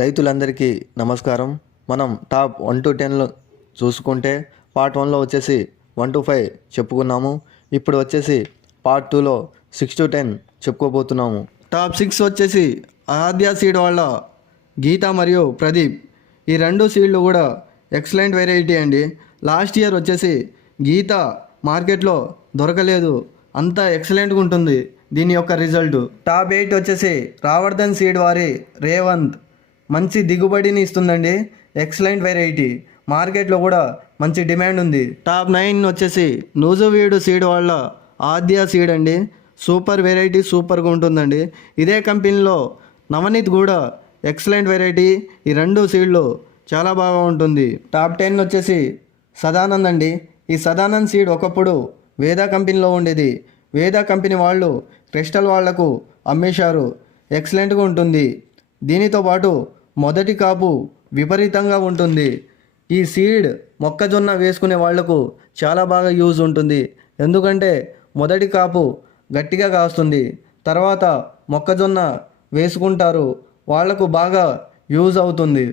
రైతులందరికీ నమస్కారం. మనం టాప్ వన్ టు టెన్లో చూసుకుంటే పార్ట్ వన్లో వచ్చేసి వన్ టు ఫైవ్ చెప్పుకున్నాము. ఇప్పుడు వచ్చేసి పార్ట్ టూలో సిక్స్ టు టెన్ చెప్పుకోబోతున్నాము. టాప్ సిక్స్ వచ్చేసి ఆద్య సీడ్ వాళ్ళ గీత మరియు ప్రదీప్. ఈ రెండు సీడ్లు కూడా ఎక్సలెంట్ వెరైటీ అండి. లాస్ట్ ఇయర్ వచ్చేసి గీత మార్కెట్లో దొరకలేదు. అంత ఎక్సలెంట్గా ఉంటుంది దీని యొక్క రిజల్ట్. టాప్ ఎయిట్ వచ్చేసి రావర్ధన్ సీడ్ వారి రేవంత్. మంచి దిగుబడిని ఇస్తుందండి. ఎక్సలెంట్ వెరైటీ మార్కెట్లో కూడా మంచి డిమాండ్ ఉంది. టాప్ నైన్ వచ్చేసి నూజువీడు సీడ్ వాళ్ళ ఆద్య సీడ్ అండి. సూపర్ వెరైటీ సూపర్గా ఉంటుందండి. ఇదే కంపెనీలో నవనీత్ కూడా ఎక్సలెంట్ వెరైటీ ఈ రెండు సీడ్లు చాలా బాగా ఉంటుంది. టాప్ టెన్ వచ్చేసి సదానంద్ అండి. ఈ సదానంద్ సీడ్ ఒకప్పుడు వేదా కంపెనీలో ఉండేది. వేదా కంపెనీ వాళ్ళు క్రిస్టల్ వాళ్ళకు అమ్మేశారు. ఎక్సలెంట్గా ఉంటుంది. దీనితో పాటు మొదటి కాపు విపరీతంగా ఉంటుంది. ఈ సీడ్ మొక్కజొన్న వేసుకునే వాళ్ళకు చాలా బాగా యూజ్ ఉంటుంది. ఎందుకంటే మొదటి కాపు గట్టిగా కాస్తుంది. తర్వాత మొక్కజొన్న వేసుకుంటారు. వాళ్ళకు బాగా యూజ్ అవుతుంది.